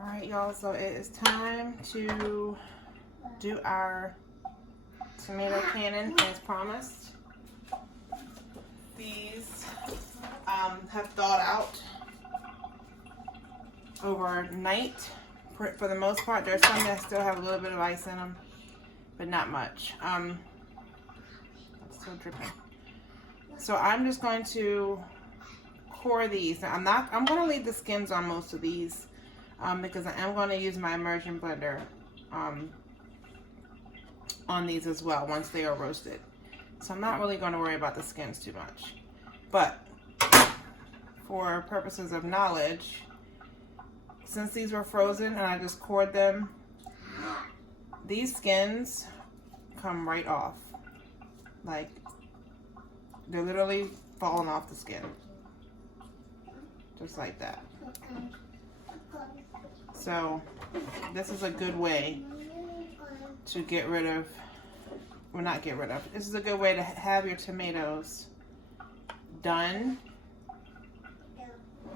Alright y'all, so it is time to do our tomato cannon as promised. These have thawed out overnight for the most part. There's some that still have a little bit of ice in them, but not much. It's still dripping. So I'm just going to core these. Now I'm going to leave the skins on most of these because I am going to use my immersion blender on these as well once they are roasted. So I'm not really going to worry about the skins too much. But for purposes of knowledge, since these were frozen and I just cored them, these skins come right off. Like, they're literally falling off the skin. Just like that. So this is a good way to get rid of, well, not get rid of, this is a good way to have your tomatoes done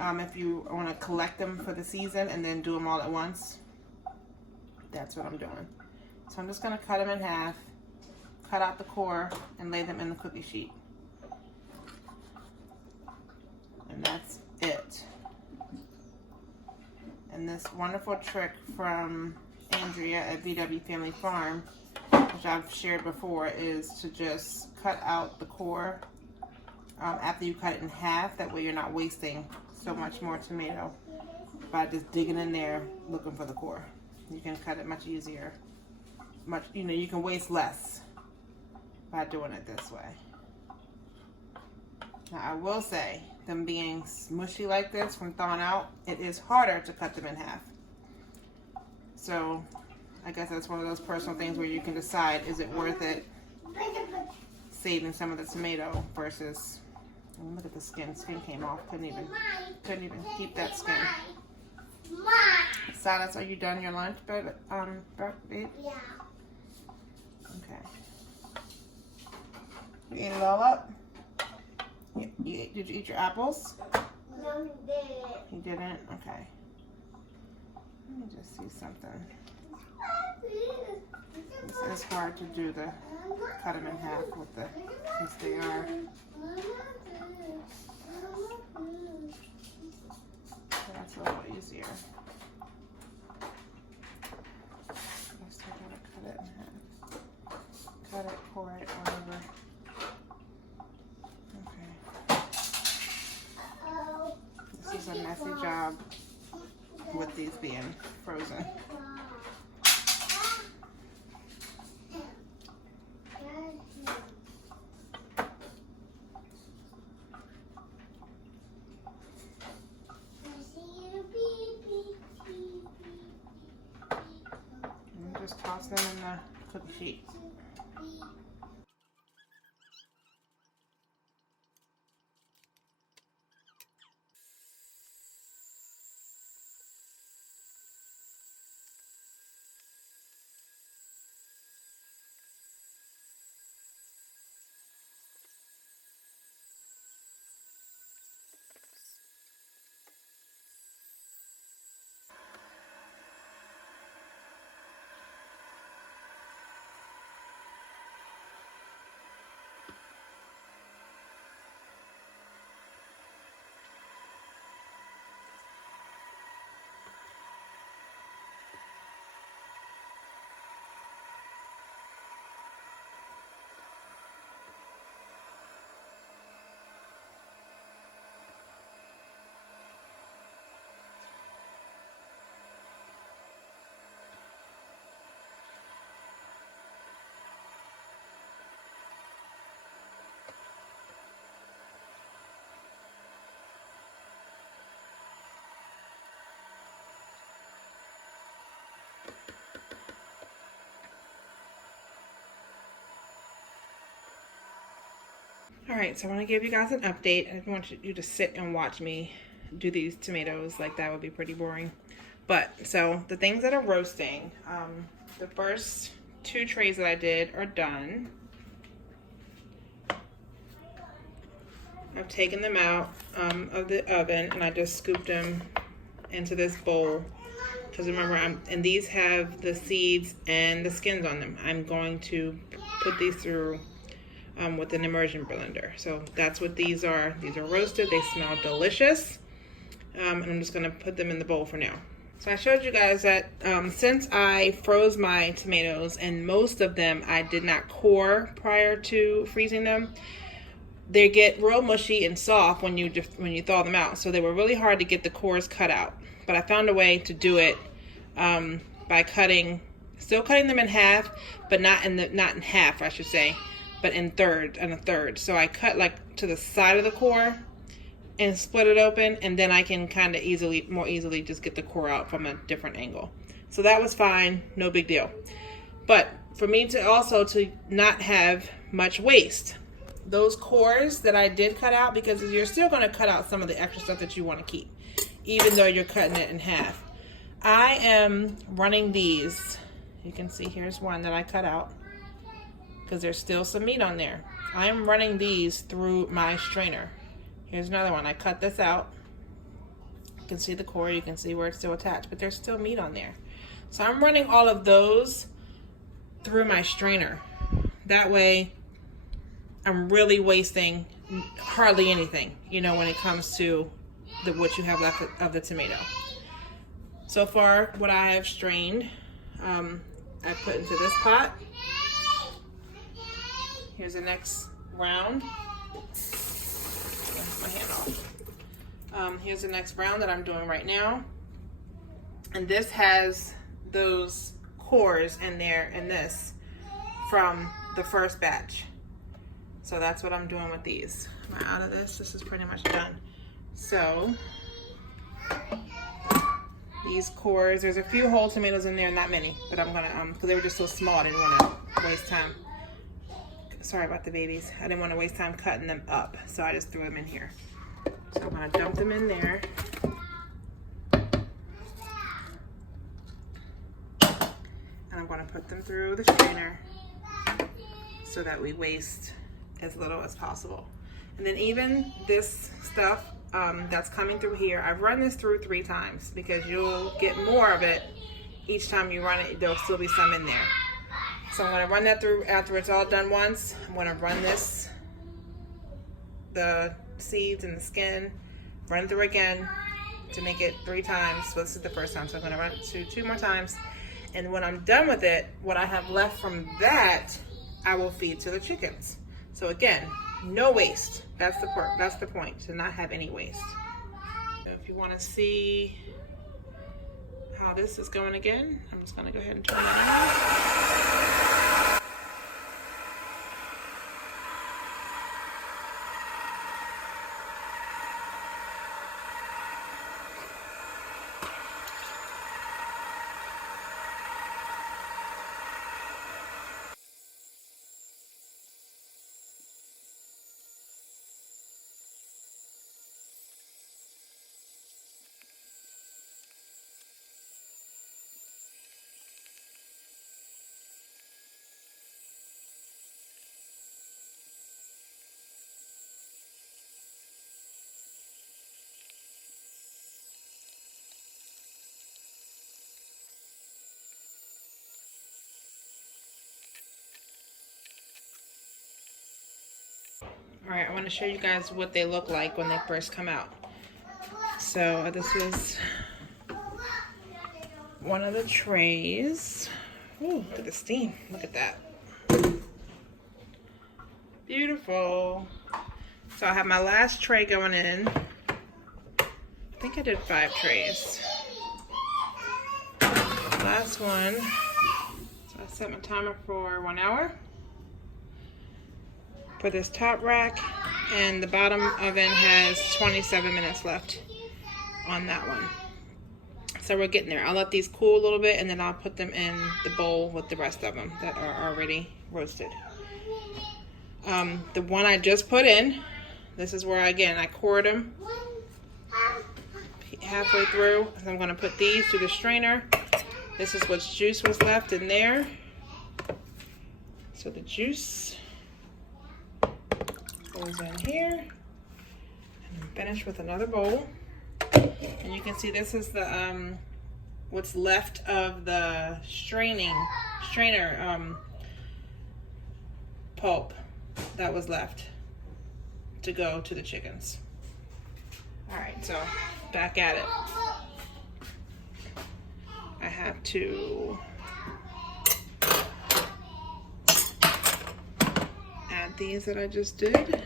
if you want to collect them for the season and then do them all at once. That's what I'm doing. So I'm just going to cut them in half, cut out the core, and lay them in the cookie sheet. And that's it. And this wonderful trick from Andrea at VW Family Farm, which I've shared before, is to just cut out the core after you cut it in half. That way you're not wasting so much more tomato by just digging in there looking for the core. You can cut it much easier. You can waste less by doing it this way. Now I will say, them being smushy like this from thawing out, it is harder to cut them in half. So I guess that's one of those personal things where you can decide, is it worth it saving some of the tomato versus, look at the skin. Skin came off. Couldn't even keep that skin. Silas, are you done your lunch, babe? Yeah. Okay. You ate it all up? Did you eat your apples? No, he didn't. You didn't? Okay. Let me just see something. It's hard to do cut them in half with the, since they are. That's a little easier. I still gotta cut it in half. Cut it, pour it, whatever. This is a messy job with these being frozen. And just toss them in the cookie sheet. Alright, so I want to give you guys an update. I don't want you to sit and watch me do these tomatoes. Like, that would be pretty boring. But, so, the things that are roasting, the first 2 trays that I did are done. I've taken them out of the oven and I just scooped them into this bowl. because remember, and these have the seeds and the skins on them. I'm going to put these through with an immersion blender. So that's what these are. These are roasted. They smell delicious. And I'm just going to put them in the bowl for now. So I showed you guys that since I froze my tomatoes, and most of them I did not core prior to freezing them, they get real mushy and soft when you thaw them out. So they were really hard to get the cores cut out. But I found a way to do it by still cutting them in half, but not in half, I should say, but in a third. So I cut like to the side of the core and split it open, and then I can kind of more easily just get the core out from a different angle. So that was fine, no big deal. But for me to not have much waste, those cores that I did cut out, because you're still going to cut out some of the extra stuff that you want to keep, even though you're cutting it in half. I am running these. You can see here's one that I cut out because there's still some meat on there. I am running these through my strainer. Here's another one. I cut this out. You can see the core. You can see where it's still attached, but there's still meat on there. So I'm running all of those through my strainer. That way I'm really wasting hardly anything, when it comes to what you have left of the tomato. So far, what I have strained, I put into this pot. Here's the next round. My hand off. Here's the next round that I'm doing right now, and this has those cores in there in this from the first batch. So that's what I'm doing with these. Am I out of this? This is pretty much done. So these cores, there's a few whole tomatoes in there, not many, but I'm gonna because they were just so small, I didn't want to waste time. Sorry about the babies. I didn't want to waste time cutting them up, so I just threw them in here. So I'm going to dump them in there. And I'm going to put them through the strainer so that we waste as little as possible. And then even this stuff that's coming through here, I've run this through 3 times because you'll get more of it each time you run it. There'll still be some in there. So I'm going to run that through after it's all done once. I'm going to run the seeds and the skin, run through again to make it 3 times. So this is the first time, so I'm going to run it through 2 more times. And when I'm done with it, what I have left from that, I will feed to the chickens. So again, no waste. That's the point, to not have any waste. So if you want to see how this is going again, I'm just going to go ahead and turn that on. Alright, I want to show you guys what they look like when they first come out. So this was one of the trays. Ooh, look at the steam. Look at that. Beautiful. So I have my last tray going in. I think I did 5 trays. Last one. So I set my timer for 1 hour. For this top rack, and the bottom oven has 27 minutes left on that one. So we're getting there. I'll let these cool a little bit, and then I'll put them in the bowl with the rest of them that are already roasted. The one I just put in, this is where I cored them halfway through. So I'm going to put these through the strainer. This is what juice was left in there. So the juice goes in here, and I'm finished with another bowl. And you can see this is the what's left of the strainer pulp that was left to go to the chickens. All right, so back at it. I have to add these that I just did.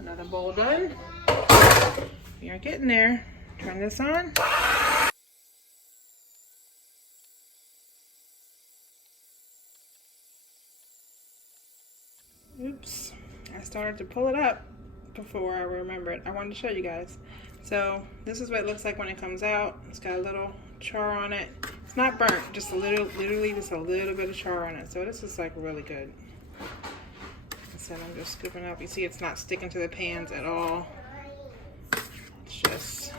Another bowl done. You're getting there. Turn this on. Oops, I started to pull it up before I remembered. I wanted to show you guys. So this is what it looks like when it comes out. It's got a little char on it. It's not burnt, just a little, literally just a little bit of char on it. So this is like really good. So I'm just scooping up. You see it's not sticking to the pans at all. It's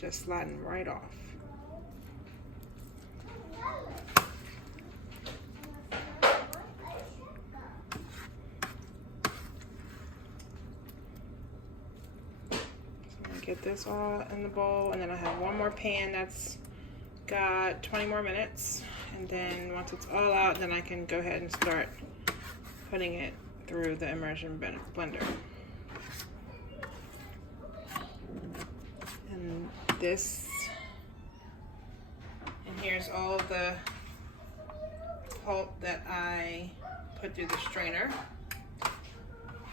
just sliding right off. Get this all in the bowl, and then I have one more pan that's got 20 more minutes, and then once it's all out, then I can go ahead and start putting it through the immersion blender. And here's all the pulp that I put through the strainer.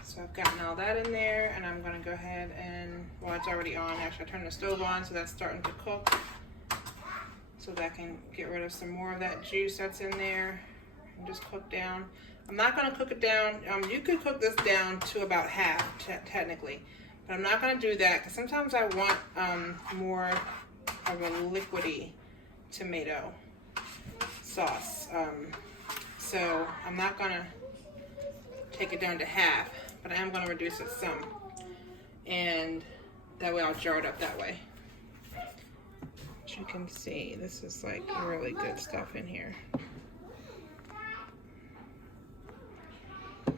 So I've gotten all that in there, and I'm going to go ahead and, well, it's already on. Actually, I turned the stove on, so that's starting to cook. So that I can get rid of some more of that juice that's in there and just cook down. I'm not going to cook it down. You could cook this down to about half, technically. But I'm not going to do that because sometimes I want more of a liquidy tomato sauce. So I'm not going to take it down to half, but I am going to reduce it some, and that way I'll jar it up that way. As you can see, this is like really good stuff in here. I'm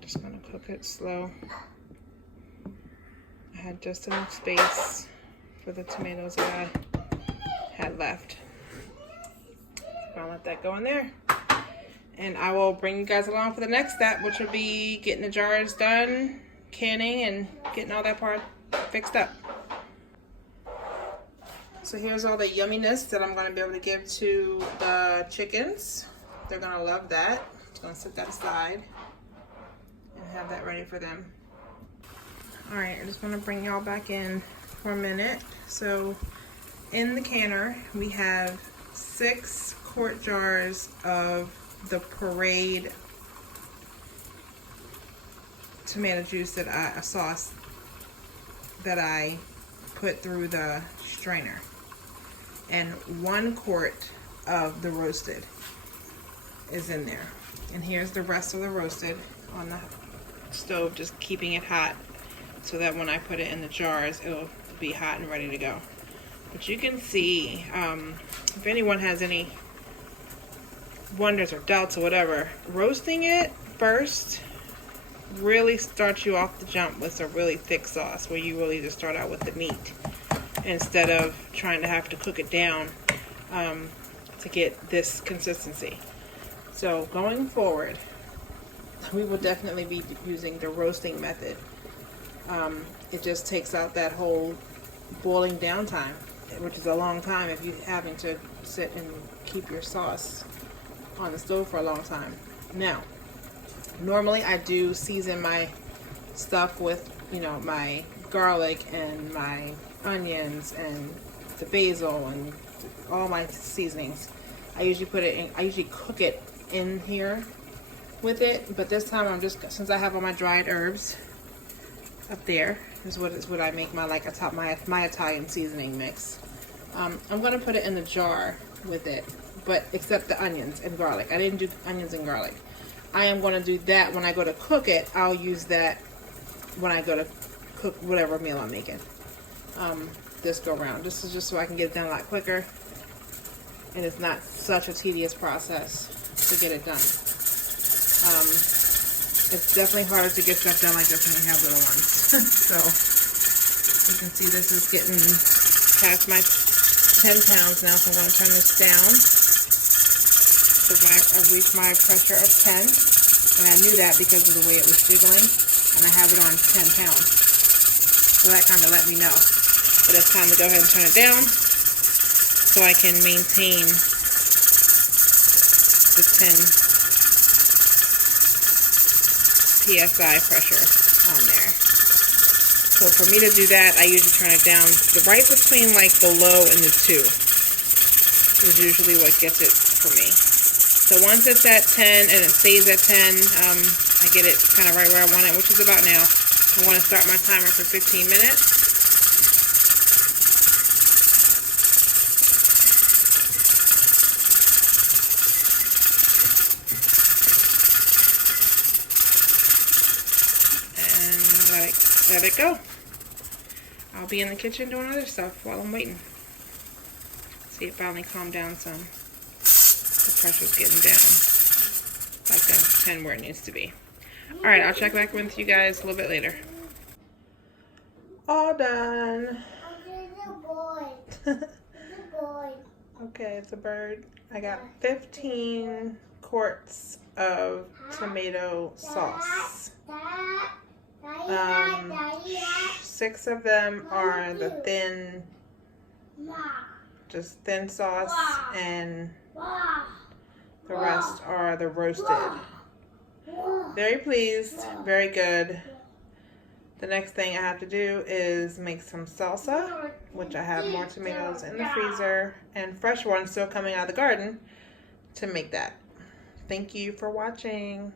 just going to cook it slow. I had just enough space for the tomatoes that I had left. I'm going to let that go in there. And I will bring you guys along for the next step, which will be getting the jars done, canning, and getting all that part fixed up. So here's all the yumminess that I'm going to be able to give to the chickens. They're going to love that. I'm going to set that aside and have that ready for them. All right, I just want to bring y'all back in for a minute. So in the canner, we have 6 quart jars of the Parade tomato juice sauce that I put through the strainer, and 1 quart of the roasted is in there. And here's the rest of the roasted on the stove, just keeping it hot so that when I put it in the jars, it'll be hot and ready to go. But you can see, if anyone has any wonders or doubts or whatever, roasting it first really starts you off the jump with a really thick sauce, where you really just start out with the meat instead of trying to have to cook it down to get this consistency. So going forward, we will definitely be using the roasting method. It just takes out that whole boiling down time, which is a long time if you're having to sit and keep your sauce on the stove for a long time. Now, normally I do season my stuff with, my garlic and my onions and the basil and all my seasonings. I usually cook it in here with it, but this time since I have all my dried herbs up there, is what I make my Italian seasoning mix. I'm gonna put it in the jar with it, but except the onions and garlic. I didn't do onions and garlic. I am going to do that when I go to cook it. I'll use that when I go to cook whatever meal I'm making. This go around. This is just so I can get it done a lot quicker, and it's not such a tedious process to get it done. It's definitely harder to get stuff done like this when you have little ones. So you can see this is getting past my 10 pounds now, so I'm going to turn this down because I've reached my pressure of 10, and I knew that because of the way it was jiggling, and I have it on 10 pounds. So that kind of let me know that it's time to go ahead and turn it down so I can maintain the 10 psi pressure on there. So for me to do that, I usually turn it down right between like the low and the 2 is usually what gets it for me. So once it's at 10 and it stays at 10, I get it kind of right where I want it, which is about now. I want to start my timer for 15 minutes. Let it go. I'll be in the kitchen doing other stuff while I'm waiting. See, it finally calmed down some. The pressure's getting down. Like the 10 where it needs to be. Alright, I'll check back with you guys a little bit later. All done. It's a boy. It's a boy. Okay, it's a bird. I got 15 quarts of tomato sauce. 6 of them are the thin, just thin sauce, and the rest are the roasted. Very pleased, very good. The next thing I have to do is make some salsa, which I have more tomatoes in the freezer and fresh ones still coming out of the garden to make that. Thank you for watching.